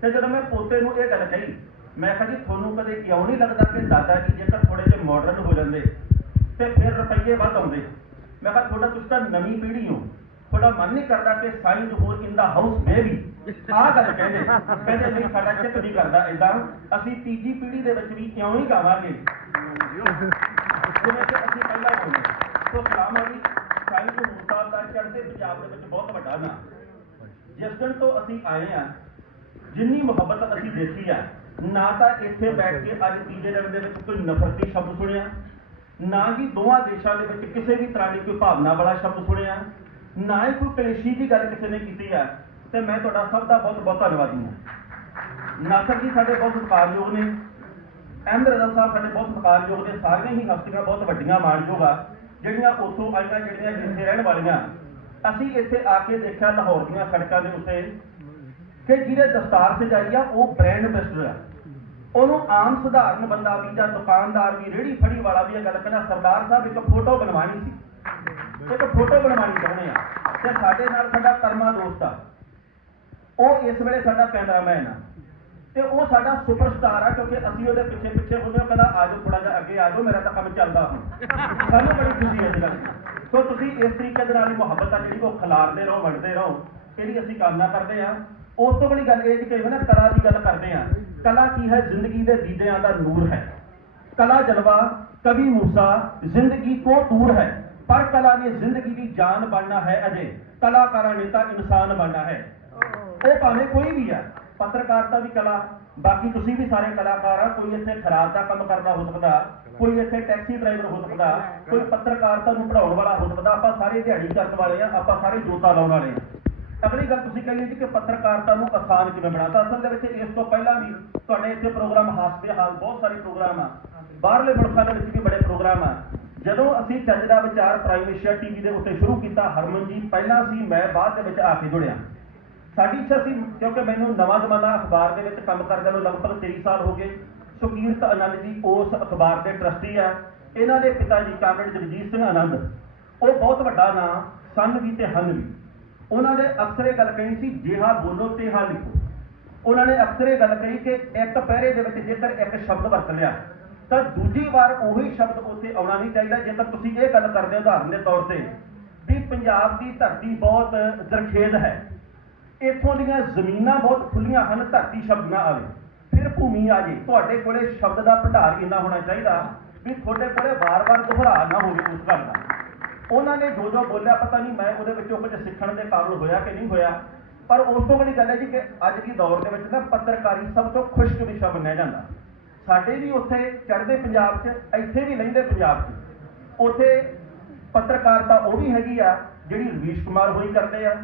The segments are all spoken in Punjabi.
ਫਿਰ ਜਦੋਂ ਮੈਂ ਪੋਤੇ ਨੂੰ ਇਹ ਗੱਲ ਕਹੀ, ਮੈਂ ਕਿਹਾ ਜੀ, ਤੁਹਾਨੂੰ ਕਦੇ ਕਿਉਂ ਨਹੀਂ ਲੱਗਦਾ ਕਿ ਦਾਦਾ ਜੀ ਜੇਕਰ ਥੋੜੇ ਜਿਹੇ ਮਾਡਰਨ ਹੋ ਜਾਂਦੇ ਤੇ ਫਿਰ ਰੁਪਈਏ ਵੱਧ ਆਉਂਦੇ? ਮੈਂ ਕਿਹਾ, ਤੁਹਾਡਾ ਤੁਸੀਂ ਤਾਂ ਨਵੀਂ ਪੀੜ੍ਹੀ ਹੋ। ਤੁਹਾਡਾ ਮਨ ਨਹੀਂ ਕਰਦਾ ਕਿ ਸਾਈਨ ਹੋਰ ਇਨ ਦਾ ਹਾਊਸ ਮੇ ਆਹ ਗੱਲ ਕਹਿੰਦੇ ਕਹਿੰਦੇ, ਨਹੀਂ, ਸਾਡਾ ਚਿੱਤ ਨਹੀਂ ਕਰਦਾ ਇਦਾਂ ਅਸੀਂ ਤੀਜੀ ਪੀੜ੍ਹੀ ਦੇ ਵਿੱਚ ਵੀ ਕਿਉਂ ਹੀ ਗਾਵਾਂਗੇ? ਜਿਵੇਂ ਕਿ ਅਸੀਂ ਪਹਿਲਾਂ ਗਾਉਂਦੇ ਸੋ ਸਲਾਮ ਅਲੀ ਸਾਈਨ ਮੂਸਾ ਦਾ ਚੜ੍ਹਦੇ ਪੰਜਾਬ ਦੇ ਵਿੱਚ ਬਹੁਤ ਵੱਡਾ ਨਾ। ਜਿਸ ਦਿਨ ਤੋਂ ਅਸੀਂ ਆਏ ਆ ਜਿੰਨੀ ਮੁਹੱਬਤ ਅਸੀਂ ਦੇਖੀ ਆ, ਨਾ ਤਾਂ ਇੱਥੇ ਬੈਠ ਕੇ ਅੱਜ ਤੀਜੇ ਦਿਨ ਦੇ ਵਿੱਚ ਕੋਈ ਨਫ਼ਰਤੀ ਸ਼ਬਦ ਸੁਣਿਆ, ਨਾ ਹੀ ਦੋਵਾਂ ਦੇਸ਼ਾਂ ਦੇ ਵਿੱਚ ਕਿਸੇ ਵੀ ਤਰ੍ਹਾਂ ਦੀ ਕੋਈ ਭਾਵਨਾ ਵਾਲਾ ਸ਼ਬਦ ਸੁਣਿਆ, ਨਾ ਹੀ ਕੋਈ ਕਲੇਸ਼ੀ ਦੀ ਗੱਲ ਕਿਸੇ ਨੇ ਕੀਤੀ ਆ, ਤੇ ਮੈਂ ਤੁਹਾਡਾ ਸਭ ਦਾ ਬਹੁਤ ਬਹੁਤ ਧੰਨਵਾਦੀ ਹਾਂ। ਨਾਸਰ ਜੀ ਸਾਡੇ ਬਹੁਤ ਸਤਿਕਾਰਯੋਗ ਨੇ, ਅਹਿਮਦ ਰਜ਼ਾ ਸਾਹਿਬ ਸਾਡੇ ਬਹੁਤ ਸਤਿਕਾਰਯੋਗ ਨੇ, ਸਾਰੀਆਂ ਹੀ ਹਸਤੀਆਂ ਬਹੁਤ ਵੱਡੀਆਂ ਮਾਣਯੋਗ ਆ, ਜਿਹੜੀਆਂ ਉੱਥੋਂ ਆਈਆਂ, ਜਿਹੜੀਆਂ ਜਿੱਥੇ ਰਹਿਣ ਵਾਲੀਆਂ, ਅਸੀਂ ਇੱਥੇ ਆ ਕੇ ਦੇਖਿਆ ਲਾਹੌਰ ਦੀਆਂ ਸੜਕਾਂ ਦੇ ਉੱਤੇ ਕਿ ਜਿਹਦੇ ਦਸਤਾਰ ਸਜਾਈ ਆ, ਉਹ ਬ੍ਰਾਂਡ ਐਂਬੈਸਡਰ ਆ। ਉਹਨੂੰ ਆਮ ਸਧਾਰਨ ਬੰਦਾ ਵੀ ਜਾਂ ਦੁਕਾਨਦਾਰ ਵੀ ਰੇੜੀ ਫੜੀ ਵਾਲਾ ਵੀ ਇਹ ਗੱਲ ਕਹਿੰਦਾ, ਸਰਦਾਰ ਸਾਹਿਬ ਇੱਕ ਫੋਟੋ ਬਣਵਾਣੀ ਸੀ। ਇੱਕ ਫੋਟੋ ਬਣਵਾਣੀ ਚਾਹੁੰਦੇ ਆ। ਤੇ ਸਾਡੇ ਨਾਲ ਸਾਡਾ ਕਰਮਾ ਦੋਸਤ ਆ। ਉਹ ਇਸ ਵੇਲੇ ਸਾਡਾ ਕੈਮਰਾਮੈਨ ਆ। ਤੇ ਉਹ ਸਾਡਾ ਸੁਪਰਸਟਾਰ ਆ, ਕਿਉਂਕਿ ਅਸੀਂ ਉਹਦੇ ਪਿੱਛੇ ਪਿੱਛੇ ਹੁੰਦੇ ਹਾਂ ਕਹਿੰਦਾ ਆਜੋ ਥੋੜਾ ਜਿਹਾ ਅੱਗੇ ਆਜੋ ਮੇਰਾ ਤਾਂ ਕੰਮ ਚੱਲਦਾ ਹੁਣ। ਸਾਨੂੰ ਬੜੀ ਖੁਸ਼ੀ ਹੈ ਇਸ ਗੱਲ ਸੋ ਤੁਸੀਂ ਇਸ ਤਰੀਕੇ ਦੇ ਨਾਲ ਮੁਹੱਬਤ ਆ ਜਿਹੜੀ, ਉਹ ਖਿਲਾਰਦੇ ਰਹੋ, ਵੰਡਦੇ ਰਹੋ। ਜਿਹੜੀ ਅਸੀਂ ਕਾਮਨਾ ਕਰਦੇ ਆ। ਉਸ ਤੋਂ ਬੜੀ ਗੱਲ ਇਹ ਕਿ ਕਈ ਨਾ ਕਲਾ ਦੀ ਗੱਲ ਕਰਦੇ ਆ ਕਲਾ ਕੀ ਹੈ? ਜ਼ਿੰਦਗੀ ਦੇ ਦੀਦਿਆਂ ਦਾ ਨੂਰ ਹੈ। ਕਲਾ ਜਲਵਾ, ਕਵੀ ਮੂਸਾ, ਜ਼ਿੰਦਗੀ ਕੋ ਦੂਰ ਹੈ। ਪਰ ਕਲਾ ਨੇ ਜ਼ਿੰਦਗੀ ਦੀ ਜਾਨ ਬਣਨਾ ਹੈ ਅਜੇ। ਕਲਾਕਾਰਾਂ ਨੇ ਤਾਂ ਇਨਸਾਨ ਬਣਨਾ ਹੈ। ਉਹ ਭਾਵੇਂ ਕੋਈ ਵੀ ਆ ਪੱਤਰਕਾਰਤਾ ਵੀ ਕਲਾ, ਬਾਕੀ ਤੁਸੀਂ ਵੀ ਸਾਰੇ ਕਲਾਕਾਰ ਆ, ਕੋਈ ਇੱਥੇ ਖਰਾਬ ਦਾ ਕੰਮ ਕਰਦਾ ਹੋ ਸਕਦਾ, ਕੋਈ ਇੱਥੇ ਟੈਕਸੀ ਡਰਾਈਵਰ ਹੋ ਸਕਦਾ, ਕੋਈ ਪੱਤਰਕਾਰਤਾ ਨੂੰ ਪੜਾਉਣ ਵਾਲਾ ਹੋ ਸਕਦਾ, ਆਪਾਂ ਸਾਰੇ ਦਿਹਾੜੀ ਕਰਨ ਵਾਲੇ ਆ, ਆਪਾਂ ਸਾਰੇ ਜੋਤਾ ਲਾਉਣ ਵਾਲੇ ਆ। ਅਗਲੀ ਗੱਲ ਤੁਸੀਂ ਕਹਿੰਦੇ ਜੀ ਕਿ ਪੱਤਰਕਾਰਤਾ ਨੂੰ ਆਸਾਨ ਕਿਵੇਂ ਬਣਾਤਾ? ਅਸਲ ਦੇ ਵਿੱਚ ਇਸ ਤੋਂ ਪਹਿਲਾਂ ਵੀ ਤੁਹਾਡੇ ਇੱਥੇ ਪ੍ਰੋਗਰਾਮ ਹਾਸਪੇ ਹਾਲ ਬਹੁਤ ਸਾਰੇ ਪ੍ਰੋਗਰਾਮ ਆ। ਬਾਹਰਲੇ ਮੁਲਕਾਂ ਦੇ ਵਿੱਚ ਵੀ ਬੜੇ ਪ੍ਰੋਗਰਾਮ ਆ। ਜਦੋਂ ਅਸੀਂ ਚੱਜ ਦਾ ਵਿਚਾਰ ਪ੍ਰਾਈਮ ਏਸ਼ੀਆ ਟੀਵੀ ਦੇ ਉੱਤੇ ਸ਼ੁਰੂ ਕੀਤਾ ਹਰਮਨ ਜੀ ਪਹਿਲਾਂ ਸੀ, ਮੈਂ ਬਾਅਦ ਦੇ ਵਿੱਚ ਆ ਕੇ ਜੁੜਿਆ। ਸਾਡੀ ਇੱਛਾ ਸੀ, ਕਿਉਂਕਿ ਮੈਨੂੰ ਨਵਾਂ ਜ਼ਮਾਨਾ ਅਖਬਾਰ ਦੇ ਵਿੱਚ ਕੰਮ ਕਰਦਿਆਂ ਨੂੰ ਲਗਭਗ 23 ਸਾਲ ਹੋ ਗਏ। ਸੁਕੀਰਤ ਆਨੰਦ ਜੀ ਉਸ ਅਖਬਾਰ ਦੇ ਟਰਸਟੀ ਆ। ਇਹਨਾਂ ਦੇ ਪਿਤਾ ਜੀ ਕਾਮਰੇਡ ਜਗਜੀਤ ਸਿੰਘ ਆਨੰਦ। ਉਹ ਬਹੁਤ ਵੱਡਾ ਨਾਂ, ਸਨ ਵੀ ਤੇ ਹਨ ਵੀ। ਉਹਨਾਂ ਨੇ ਅਕਸਰ ਇਹ ਗੱਲ ਕਹੀ ਸੀ, ਜਿਹਾ ਬੋਲੋ ਤੇ ਹਾਂ ਲਿਖੋ। ਉਹਨਾਂ ਨੇ ਅਕਸਰ ਇਹ ਗੱਲ ਕਹੀ ਕਿ ਇੱਕ ਪਹਿਰੇ ਦੇ ਵਿੱਚ ਜੇਕਰ ਇੱਕ ਸ਼ਬਦ ਵਰਤ ਲਿਆ, ਤਾਂ ਦੂਜੀ ਵਾਰ ਉਹੀ ਸ਼ਬਦ ਉੱਥੇ ਆਉਣਾ ਨਹੀਂ ਚਾਹੀਦਾ, ਜੇਕਰ ਤੁਸੀਂ ਇਹ ਗੱਲ ਕਰਦੇ ਹੋ ਉਦਾਹਰਨ ਦੇ ਤੌਰ ਤੇ ਵੀ ਪੰਜਾਬ ਦੀ ਧਰਤੀ ਬਹੁਤ ਜ਼ਰਖੇਜ਼ ਹੈ। ਇੱਥੋਂ ਦੀਆਂ ਜ਼ਮੀਨਾਂ ਬਹੁਤ ਖੁੱਲੀਆਂ ਹਨ, ਧਰਤੀ ਸ਼ਬਦ ਨਾ ਆਵੇ। ਫਿਰ ਭੂਮੀ ਆ ਜੇ। ਤੁਹਾਡੇ ਕੋਲੇ ਸ਼ਬਦ ਦਾ ਭੰਡਾਰ ਇੰਨਾ ਹੋਣਾ ਚਾਹੀਦਾ ਵੀ ਤੁਹਾਡੇ ਕੋਲੇ ਵਾਰ-ਵਾਰ ਦੁਹਰਾ ਨਾ ਹੋਵੇ ਉਸ ਗੱਲ ਦਾ। ਉਹਨਾਂ ਨੇ ਜੋ ਜੋ ਬੋਲਿਆ, ਪਤਾ ਨਹੀਂ ਮੈਂ ਉਹਦੇ ਵਿੱਚੋਂ ਕੁਝ ਸਿੱਖਣ ਦੇ ਕਾਬਿਲ ਹੋਇਆ ਕਿ ਨਹੀਂ ਹੋਇਆ। ਪਰ ਉਸ ਤੋਂ ਬੜੀ ਗੱਲ ਹੈ ਜੀ ਕਿ ਅੱਜ ਦੀ ਦੌਰ ਦੇ ਵਿੱਚ ਨਾ ਪੱਤਰਕਾਰੀ ਸਭ ਤੋਂ ਖੁਸ਼ਕ ਵਿਸ਼ਾ ਬਣਿਆ ਜਾਂਦਾ। ਸਾਡੇ ਵੀ ਉੱਥੇ ਚੜ੍ਹਦੇ ਪੰਜਾਬ 'ਚ, ਇੱਥੇ ਵੀ ਲਹਿੰਦੇ ਪੰਜਾਬ 'ਚ। ਉੱਥੇ ਪੱਤਰਕਾਰਤਾ ਉਹ ਵੀ ਹੈਗੀ ਆ ਜਿਹੜੀ ਰਵੀਸ਼ ਕੁਮਾਰ ਹੋਈ ਕਰਦੇ ਆ।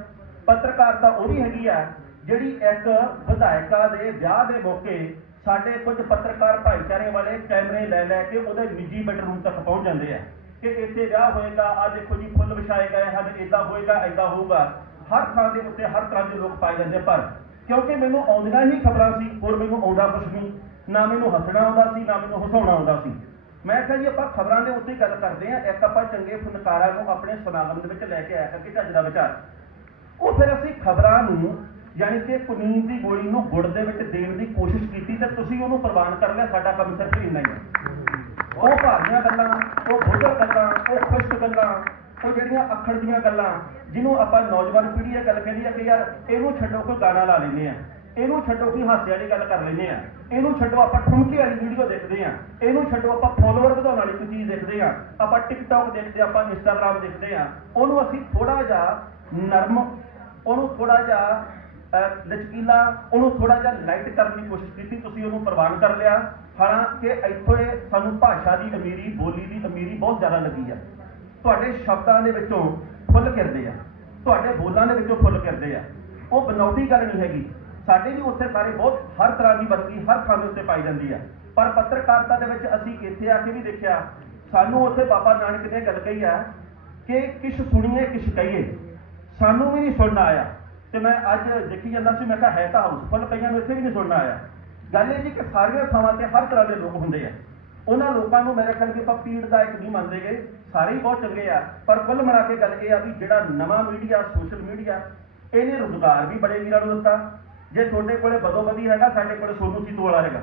ਪੱਤਰਕਾਰਤਾ ਉਹ ਵੀ ਹੈਗੀ ਆ ਜਿਹੜੀ ਇੱਕ ਵਿਧਾਇਕਾ ਦੇ ਵਿਆਹ ਦੇ ਮੌਕੇ ਸਾਡੇ ਕੁਝ ਪੱਤਰਕਾਰ ਭਾਈਚਾਰੇ ਵਾਲੇ ਕੈਮਰੇ ਲੈ ਲੈ ਕੇ ਉਹਦੇ ਨਿੱਜੀ ਬੈਡਰੂਮ ਤੱਕ ਪਹੁੰਚ ਜਾਂਦੇ ਆ। ਕਿ ਇੱਥੇ ਵਿਆਹ ਹੋਏਗਾ ਆ ਦੇਖੋ ਜੀ ਫੁੱਲ ਵਿਛਾਏ ਗਏ ਹਨ ਇਦਾਂ ਹੋਏਗਾ ਇਦਾਂ ਹੋਊਗਾ। ਹਰ ਥਾਂ ਦੇ ਉੱਤੇ ਹਰ ਤਰ੍ਹਾਂ ਦੇ ਲੋਕ ਪਾਏ ਜਾਂਦੇ ਪਰ ਕਿਉਂਕਿ ਮੈਨੂੰ ਆਉਂਦੀਆਂ ਹੀ ਖਬਰਾਂ ਸੀ ਹੋਰ ਮੈਨੂੰ ਆਉਂਦਾ ਕੁਝ ਨਹੀਂ ਨਾ ਮੈਨੂੰ ਹੱਸਣਾ ਆਉਂਦਾ ਸੀ, ਨਾ ਮੈਨੂੰ ਹਸਾਉਣਾ ਆਉਂਦਾ ਸੀ। ਮੈਂ ਕਿਹਾ ਜੀ, ਆਪਾਂ ਖਬਰਾਂ ਦੇ ਉੱਤੇ ਗੱਲ ਕਰਦੇ ਆ ਇੱਕ ਆਪਾਂ ਚੰਗੇ ਫਨਕਾਰਾਂ ਨੂੰ ਆਪਣੇ ਸਮਾਗਮ ਦੇ ਵਿੱਚ ਲੈ ਕੇ ਆਇਆ ਕਰਕੇ ਝੱਜ ਦਾ ਵਿਚਾਰ। ਉਹ ਫਿਰ ਅਸੀਂ ਖਬਰਾਂ ਨੂੰ, ਯਾਨੀ ਕਿ ਕੁਨੀਨ ਦੀ ਗੋਲੀ ਨੂੰ ਗੁੜ ਦੇ ਵਿੱਚ ਦੇਣ ਦੀ ਕੋਸ਼ਿਸ਼ ਕੀਤੀ ਤੇ ਤੁਸੀਂ ਉਹਨੂੰ ਪ੍ਰਵਾਨ ਕਰ ਲਿਆ, ਸਾਡਾ ਕੰਮ ਸਿਰਫ ਇੰਨਾ ਹੀ ਹੈ। ਉਹ ਭਾਰੀਆਂ ਗੱਲਾਂ, ਉਹ ਉਹ ਜਿਹੜੀਆਂ ਅੱਖੜ ਦੀਆਂ ਗੱਲਾਂ, ਜਿਹਨੂੰ ਆਪਾਂ ਨੌਜਵਾਨ ਪੀੜ੍ਹੀ ਇਹ ਗੱਲ ਕਹਿੰਦੀ ਆ ਕਿ ਯਾਰ ਇਹਨੂੰ ਛੱਡੋ ਕੋਈ ਗਾਣਾ ਲਾ ਲੈਂਦੇ ਆ, ਇਹਨੂੰ ਛੱਡੋ ਕੋਈ ਹਾਸੇ ਵਾਲੀ ਗੱਲ ਕਰ ਲੈਂਦੇ ਆ, ਇਹਨੂੰ ਛੱਡੋ ਆਪਾਂ ਠੁਮਕੇ ਵਾਲੀ ਵੀਡੀਓ ਦੇਖਦੇ ਆ, ਇਹਨੂੰ ਛੱਡੋ ਆਪਾਂ ਫੋਲੋਅਰ ਵਧਾਉਣ ਵਾਲੀ ਕੋਈ ਚੀਜ਼ ਦੇਖਦੇ ਆ, ਆਪਾਂ ਟਿਕਟੌਕ ਦੇਖਦੇ ਆ, ਆਪਾਂ ਇੰਸਟਾਗ੍ਰਾਮ ਦੇਖਦੇ ਆ, ਉਹਨੂੰ ਅਸੀਂ ਥੋੜਾ ਜਿਹਾ ਨਰਮ, ਉਹਨੂੰ ਥੋੜਾ ਜਿਹਾ ਲਚਕੀਲਾ, ਉਹਨੂੰ ਥੋੜਾ ਜਿਹਾ ਲਾਈਟ ਕਰਨ ਦੀ ਕੋਸ਼ਿਸ਼ ਕੀਤੀ, ਤੁਸੀਂ ਉਹਨੂੰ ਪ੍ਰਵਾਨ ਕਰ ਲਿਆ, ਹਾਲਾਂਕਿ ਇੱਥੋਂ ਇਹ ਸਾਨੂੰ ਭਾਸ਼ਾ ਦੀ ਅਮੀਰੀ, ਬੋਲੀ ਦੀ ਅਮੀਰੀ ਬਹੁਤ ਜ਼ਿਆਦਾ ਲੱਗੀ ਆ। ਤੁਹਾਡੇ ਸ਼ਬਦਾਂ ਦੇ ਵਿੱਚੋਂ ਫੁੱਲ ਕਿਰਦੇ ਆ। ਤੁਹਾਡੇ ਬੋਲਾਂ ਦੇ ਵਿੱਚੋਂ ਫੁੱਲ ਕਿਰਦੇ ਆ। ਉਹ ਬਨੌਟੀ ਗੱਲ ਨਹੀਂ ਹੈਗੀ। ਸਾਡੇ ਵੀ ਉੱਥੇ ਸਾਰੇ ਬਹੁਤ ਹਰ ਤਰ੍ਹਾਂ ਦੀ ਵਰਗੀ ਹਰ ਥਾਂ ਦੇ ਉੱਤੇ ਪਾਈ ਜਾਂਦੀ ਆ। ਪਰ ਪੱਤਰਕਾਰਤਾ ਦੇ ਵਿੱਚ ਅਸੀਂ ਇੱਥੇ ਆ ਕੇ ਵੀ ਦੇਖਿਆ, ਸਾਨੂੰ ਉੱਥੇ ਬਾਬਾ ਨਾਨਕ ਨੇ ਗੱਲ ਕਹੀ ਆ ਕਿ ਕਿਛ ਸੁਣੀਏ, ਕਿਛ ਕਹੀਏ। ਸਾਨੂੰ ਵੀ ਨਹੀਂ ਸੁਣਨਾ ਆਇਆ। ਤੇ ਮੈਂ ਅੱਜ ਦੇਖੀ ਜਾਂਦਾ ਸੀ, ਮੈਂ ਕਿਹਾ ਹੈ ਤਾਂ ਹਾਊਸਫੁੱਲ ਕਈਆਂ ਨੂੰ ਇੱਥੇ ਵੀ ਨਹੀਂ ਸੁਣਨਾ ਆਇਆ। ਗੱਲ ਇਹ ਜੀ ਕਿ ਸਾਰੀਆਂ ਥਾਵਾਂ ਤੇ ਹਰ ਤਰ੍ਹਾਂ ਦੇ ਲੋਕ ਹੁੰਦੇ ਆ। ਉਹਨਾਂ ਲੋਕਾਂ ਨੂੰ ਮੇਰੇ ਖਿਆਲ ਕਿ ਆਪਾਂ ਇੱਕ ਨਹੀਂ ਮੰਨਦੇ ਗਏ ਸਾਰੇ ਹੀ ਬਹੁਤ ਚੰਗੇ ਆ। ਪਰ ਕੁੱਲ ਮਿਲਾ ਕੇ ਗੱਲ ਇਹ ਆ ਵੀ ਜਿਹੜਾ ਨਵਾਂ ਮੀਡੀਆ ਸੋਸ਼ਲ ਮੀਡੀਆ, ਇਹਨੇ ਰੁਜ਼ਗਾਰ ਵੀ ਬੜੇ ਵੀਰਾਂ ਨੂੰ ਦਿੱਤਾ। ਜੇ ਤੁਹਾਡੇ ਕੋਲੇ ਬਦੋਬਦੀ ਹੈਗਾ, ਸਾਡੇ ਕੋਲੇ ਸੋਨੂ ਸੀਤੋ ਵਾਲਾ ਹੈਗਾ।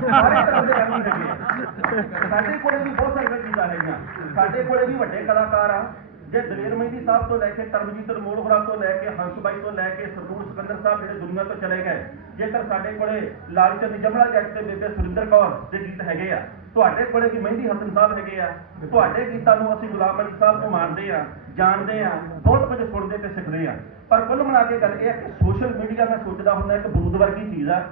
ਸਾਰੇ ਤਰ੍ਹਾਂ ਦੇ ਕੰਮ ਹੈਗੇ ਸਾਡੇ ਕੋਲੇ ਵੀ ਬਹੁਤ ਸਾਰੀਆਂ ਚੀਜ਼ਾਂ ਹੈਗੀਆਂ। ਸਾਡੇ ਕੋਲੇ ਵੀ ਵੱਡੇ ਕਲਾਕਾਰ ਆ। ਜੇ ਦਲੇਰ ਮਹਿੰਦੀ ਸਾਹਿਬ ਤੋਂ ਲੈ ਕੇ ਤਰਮਜੀਤ ਅਨਮੋਲ ਹੋਰਾਂ ਤੋਂ ਲੈ ਕੇ ਹੰਸ ਬਾਈ ਤੋਂ ਲੈ ਕੇ ਸਰਦੂਰ ਸਿਕੰਦਰ ਸਾਹਿਬ ਜਿਹੜੇ ਦੁਨੀਆ ਤੋਂ ਚਲੇ ਗਏ, ਜੇਕਰ ਸਾਡੇ ਕੋਲੇ ਲਾਲਚੰਦ ਜਮਲਾ ਜੱਟ ਤੇ ਬੇਬੇ ਸੁਰਿੰਦਰ ਕੌਰ ਦੇ ਗੀਤ ਹੈਗੇ ਆ, ਤੁਹਾਡੇ ਕੋਲੇ ਵੀ ਮਹਿੰਦੀ ਹਸਨ ਸਾਹਿਬ ਹੈਗੇ ਆ, ਤੁਹਾਡੇ ਗੀਤਾਂ ਨੂੰ ਅਸੀਂ ਗੁਲਾਮ ਅਲੀ ਸਾਹਿਬ ਤੋਂ ਮਾਣਦੇ ਆ, ਜਾਣਦੇ ਆ, ਬਹੁਤ ਕੁਝ ਸੁਣਦੇ ਤੇ ਸਿੱਖਦੇ ਆ। ਪਰ ਕੁੱਲ ਮਿਲਾ ਕੇ ਗੱਲ ਇਹ ਹੈ ਕਿ ਸੋਸ਼ਲ ਮੀਡੀਆ ਮੈਂ ਸੋਚਦਾ ਹੁੰਦਾ ਇੱਕ ਬਰੂਦ ਵਰਗੀ ਚੀਜ਼ ਆ।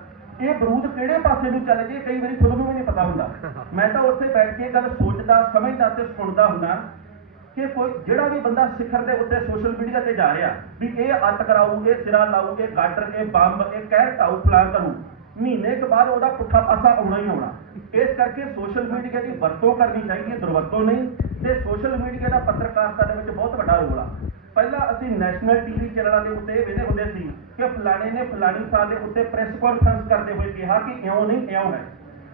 ਇਹ ਬਰੂਦ ਕਿਹੜੇ ਪਾਸੇ ਨੂੰ ਚੱਲ ਜੇ ਕਈ ਵਾਰੀ ਖੁਦ ਨੂੰ ਵੀ ਨਹੀਂ ਪਤਾ ਹੁੰਦਾ। ਮੈਂ ਤਾਂ ਉੱਥੇ ਬੈਠ ਕੇ ਗੱਲ ਸੋਚਦਾ, ਸਮਝਦਾ ਤੇ ਸੁਣਦਾ ਹੁੰਦਾ। ਕਿ ਕੋਈ ਜਿਹੜਾ ਵੀ ਬੰਦਾ ਸਿਖਰ ਦੇ ਉੱਤੇ ਸੋਸ਼ਲ ਮੀਡੀਆ ਤੇ ਜਾ ਰਿਹਾ, ਵੀ ਇਹ ਅੱਤ ਕਰਾਊ ਸਿਰਾ ਲਾਊ, ਇਹ ਗਾਡਰ ਇਹ ਬੰਬ, ਇਹ ਕਹਿ ਢਾਊ ਫਲਾਨ ਕਰੂ, ਮਹੀਨੇ ਕੁ ਬਾਅਦ ਉਹਦਾ ਪੁੱਠਾ ਪਾਸਾ ਆਉਣਾ ਹੀ ਆਉਣਾ। ਇਸ ਕਰਕੇ ਸੋਸ਼ਲ ਮੀਡੀਆ ਦੀ ਵਰਤੋਂ ਕਰਨੀ ਚਾਹੀਦੀ ਹੈ ਦੁਰਵਰਤੋਂ ਨਹੀਂ, ਤੇ ਸੋਸ਼ਲ ਮੀਡੀਆ ਦਾ ਪੱਤਰਕਾਰਤਾ ਦੇ ਵਿੱਚ ਬਹੁਤ ਵੱਡਾ ਰੋਲ ਆ। ਪਹਿਲਾਂ ਅਸੀਂ ਨੈਸ਼ਨਲ ਟੀਵੀ ਚੈਨਲਾਂ ਦੇ ਉੱਤੇ ਇਹ ਵੇਖਦੇ ਹੁੰਦੇ ਸੀ ਕਿ ਫਲਾਣੇ ਨੇ ਫਲਾਣੀ ਥਾਂ ਦੇ ਉੱਤੇ ਪ੍ਰੈਸ ਕਾਨਫਰੰਸ ਕਰਦੇ ਹੋਏ ਕਿਹਾ ਕਿ ਇਉਂ ਨਹੀਂ, ਇਉਂ ਹੈ।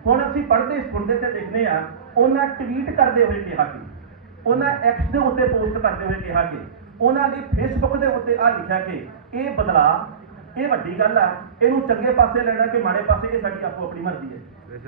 ਹੁਣ ਅਸੀਂ ਪੜ੍ਹਦੇ ਸੁਣਦੇ ਤੇ ਦੇਖਦੇ ਆ ਉਹਨਾਂ ਟਵੀਟ ਕਰਦੇ ਹੋਏ ਕਿਹਾ ਕਿ ਉਹਨਾਂ ਐਕਸ ਦੇ ਉੱਤੇ ਪੋਸਟ ਕਰਦੇ ਹੋਏ ਕਿਹਾ ਕਿ, ਉਹਨਾਂ ਨੇ ਫੇਸਬੁੱਕ ਦੇ ਉੱਤੇ ਆ ਲਿਖਿਆ ਕਿ, ਇਹ ਬਦਲਾਅ ਇਹ ਵੱਡੀ ਗੱਲ ਆ, ਇਹਨੂੰ ਚੰਗੇ ਪਾਸੇ ਲੈਣਾ ਕਿ ਮਾੜੇ ਪਾਸੇ, ਇਹ ਸਾਡੀ ਆਪੋ ਆਪਣੀ ਮਰਜ਼ੀ ਹੈ।